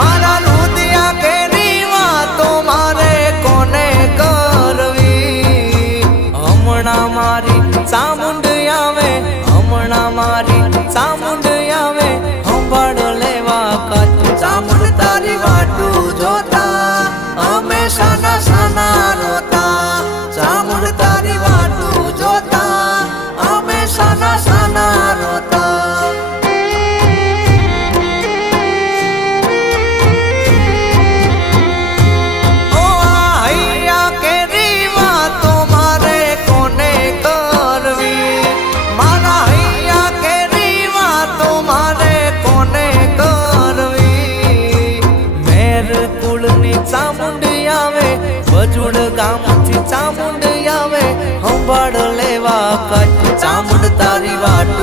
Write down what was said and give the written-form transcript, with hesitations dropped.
મારા રુદિયા કેરી વાતો મારે કોને કરવી હમણાં મારી ચામુંડ આવે હમણાં મારી ચામુંડ આવે સંભાળ લેવા કચ્છ ચામુંડ તારી વાટું જોતા અમે સાના સાના રોતા ચામુંડ તારી વાટું જોતા અમે સાના સાના રોતા ઓ હૈયા કેરી વાતો મારે કોને કરવી મારા હૈયા કેરી વાતો મારે કોને કરવી મેર કુળની ચામુંડ આવે વજુડ ગામથી ચામુંડ આવે સંભાળ લેવા કચ્છ ચામુંડ તારી વાટ